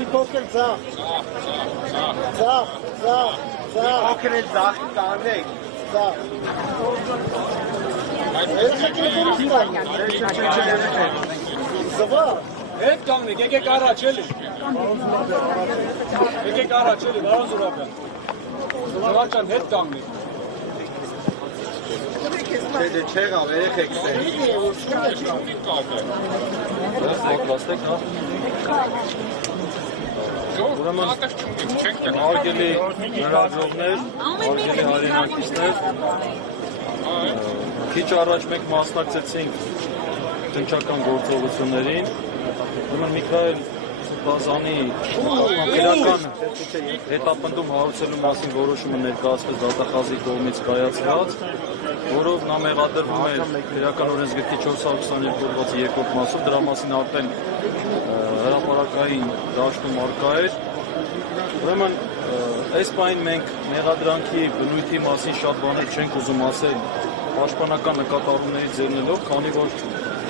Իպոքել ձախ։ Ձախ, ձախ, ձախ։ Իպոքել ձախ տանեք։ Ձախ։ Զվա։ Հետ կանգնեք, եկեք առաջ էլի։ Եկեք առաջ էլի, Վարոն Զուրաբյան։ Զվաճան հետ կանգնեք։ Չէ, չեղավ, երեխեք սեր։ Պատրաստեք, հա։ Ուրեմն հարգելի նրաժողներ, հարգելի հայրենակիցներ, քիչ առաջ մենք մասնակցեցինք տնտեսական գործողություններին, ուրեմն Միքայել Բազանի իրական հետապնդում հարուցելու մասին որոշումը ներկայացվեց դատախազի կողմից կայացված, որով նա մեղադրվում էր իրական օրենսգրքի 422 հոդվածի երկրորդ մասով, դրա մասին արդեն հրապարակային դաշտում առկա էր։ Ուրեմն այս պահին մենք մեղադրանքի բնույթի մասին շատ բաներ չենք ուզում ասել պաշտպանական նկատառումներից ելնելով, քանի որ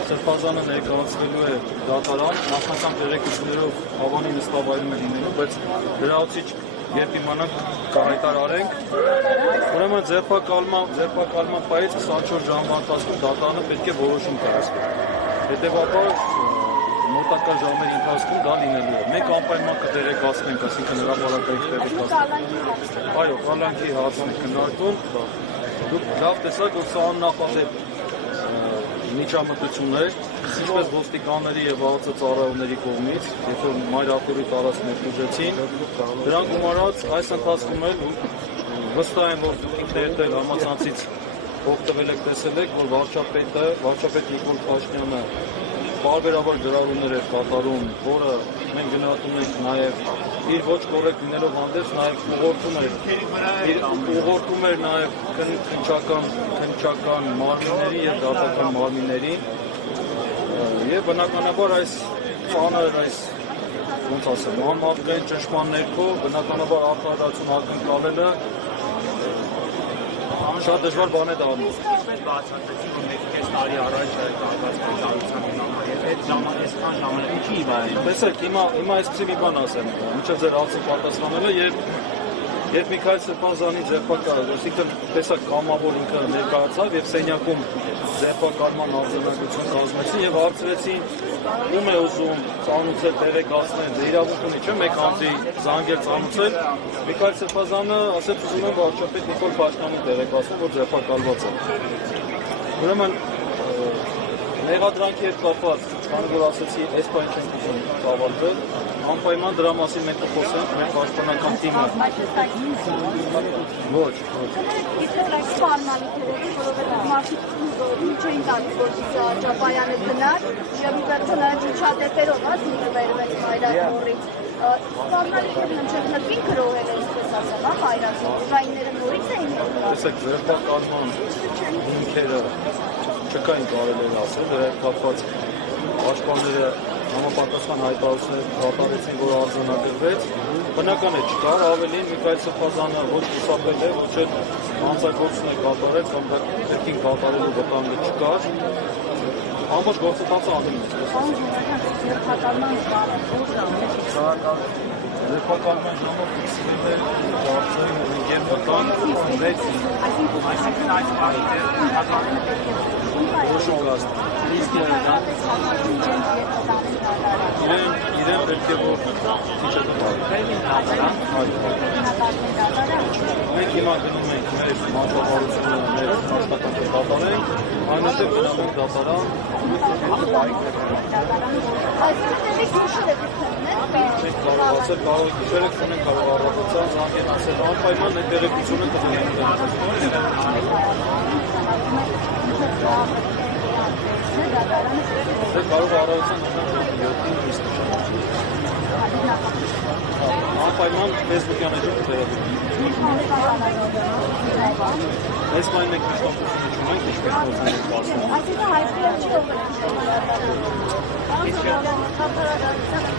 Սրբազանը ներկայացվելու է դատարան, նախնական տեղեկություններով հավանի նստավայրում է լինելու, բայց լրացուցիչ երբ իմանանք կհայտարարենք։ Ուրեմն ձերբակալման պահից 24 ժամվա ընթացքում դատարանը պետք է որոշում կայացվի։ Հետևաբար մոտակա ժամերի ընթացքում դա լինելու է։ Մենք անպայման կտեղեկացնենք, այսինքն հրապարակային տեղեկացնենք։ Այո, կալանքի հարցն քննարկվում։ Դուք լավ տեսաք, որ սա աննախադեպ միջամտություններ, ինչպես ոստիկանների եւ ԱԱՑ ծառայողների կողմից, երբ որ մայրաքորի տարածք ներխուժեցին, դրանք գումարած այս ընթացքում էլ վստահ եմ, որ ինքներդ էլ համացանցից օգտվել եք, տեսել եք, որ վարչապետ Նիկոլ Փաշինյանը բարբերաբար գրառումներ էր կատարում, որը մենք գնահատում ենք նաև իր ոչ կոռեկտ լինելով հանդերձ, նաև ուղղորդում էր նաև քննչական մարմինների եւ դատական մարմիններին եւ բնականաբար այս ծանր այս ոնց ասեմ, անմատկային ճնշման ներքո բնականաբար արտադրություն ակնկալելը շատ դժվար բան է դառնում։ Ինչպես բացատրեցիք, որ մեկ տարի առաջ կանգնած կառուցության հիմնամայր, այդ ժամանակի ժամանակի ի վայր։ Տեսեք, հիմա այսպեսի մի բան ասեմ, մինչև ձեր հարցը պատասխանելը, երբ Միքայել Սրբազանի ձերբակալը, այսինքն տեսակ կամավոր ինքը ներկայացավ եւ սենյակում ձերբակալման արձանագրություն կազմեցին եւ հարցրեցին ում է ուզում ծանուցել տեղեկացնել, դե իրավունք ունի, չէ՞, մեկ անձի զանգեր ծանուցել։ Միքայել Սրբազանը ասեց ուզում եմ վարչապետ Նիկոլ Փաշինյանին տեղեկացնել, որ ձերբակալված է։ Ուրեմն մեղադրանքի հետ կապված, քանի որ ասեցի, այս բանը չենք ուզում ավարտել, անպայման դրա մասին մենք կխոսենք, մեր պաշտպանական թիմը։ Ոչ։ Սպառնալիքերով, որովհետև մարդիկ չէին տալիս, որ Ջապայանը գնար, եւ իվերջ նրանց ուչադեպերով դուրս բերվեց մայրաքորից։ Սպառնալիքերն ընչետնին գրոհել է, այսպես ասեմ, հայրացի ուժայինները նորից էին ելնում։ Տեսեք, ձերբակալման հիմքերը չկային կարելի է ասել, դրա հետ կապված պաշտպանները համապատասխան հայտարարություններ կատարեցին, որ արձանագրվեց, բնական է չկար, ավելին Միքայել Սրբազանը ոչ խուսափել է, ոչ էլ հանցագործություն է կատարել, կամ դեպքին կատարելու վտանգը չկար, ամբողջ գործընթացը անդրում է։ Ձերբակալման ժամը ֆիքսվել է դարձել ընկեր վտանգ 6 Այսինքն այս պահին որոշում կազմել։ Իրեն պետք է որ քիչ է տալի։ Մենք հիմա գնում ենք մեր մարտավարությունը, մեր աշխատանքը կատարենք, այնուհետև գնում ենք դատարան։ Չեք կարող ասել, կարող գիշեր եք քնենք, կարող առավոտյան զանգեն ասել, անպայման այդ տեղեկությունը կդնենք։ Դե կարող առավոտյան 7-ին իսկ անպայման Facebook-յան էջում կտեղադրենք։ Այս պահին մենք մշտապես ունենք, ինչպես խոսում ենք ասում։ Այսինքն հայտնի չի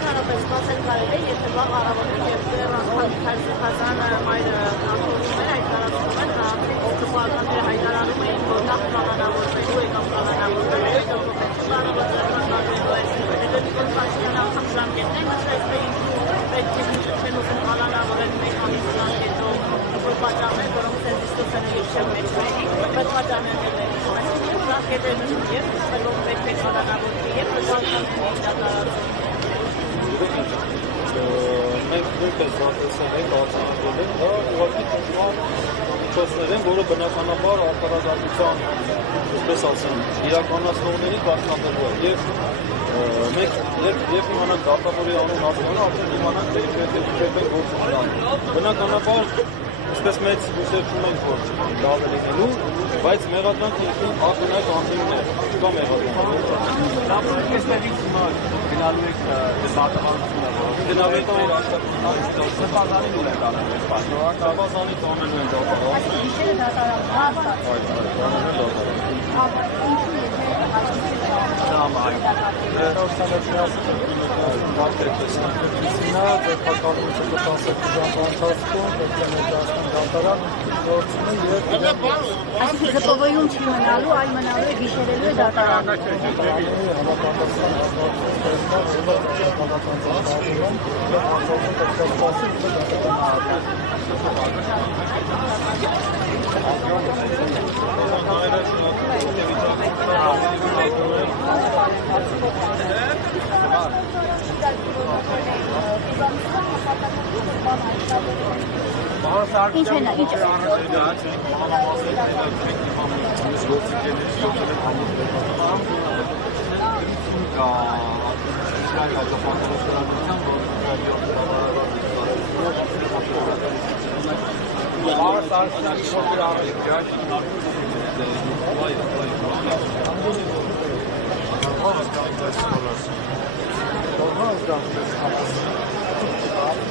Հանրապետից բացել կարելի է, եթե վաղ առավոտը երբ Միքայել Սրբազանը մայրը նախորդում էր, այդ տարածքում օկուպանտները հայտարարում էին, որ նախ կանանավորվելու է կամ կանանավորվելու է, Մենք նույնպես զարգացել ենք արձանագրել ենք, դա ուղղակի ճնշման միջոցներ են, որը բնականաբար արտարազատության, այսպես ասեմ, իրականացնողների կարգավորվում է եւ մենք երբ իմանանք դատավորի անուն հասկանալու, արդեն իմանանք թե ինչ է գործ ունենալ։ Բնականաբար այսպես մեծ հույսեր չունենք, որ լավ է լինելու, բայց մեղադրանքը ինքնին ակնհայտ անձինն է, չկա մեղադրանք։ Գնալու եք դատավարությունը, գնալու եք մեր աշխատանքին, սպասանի դուր եք անում այս բանը։ Սպասանի տանելու են դատավարում։ Այսինքն գիշերը դատարան բացա։ Այսինքն գտովայում չի մնալու, այլ մնալու է գիշերելու է դատարանը։ Ինչ է նա, ինչ է։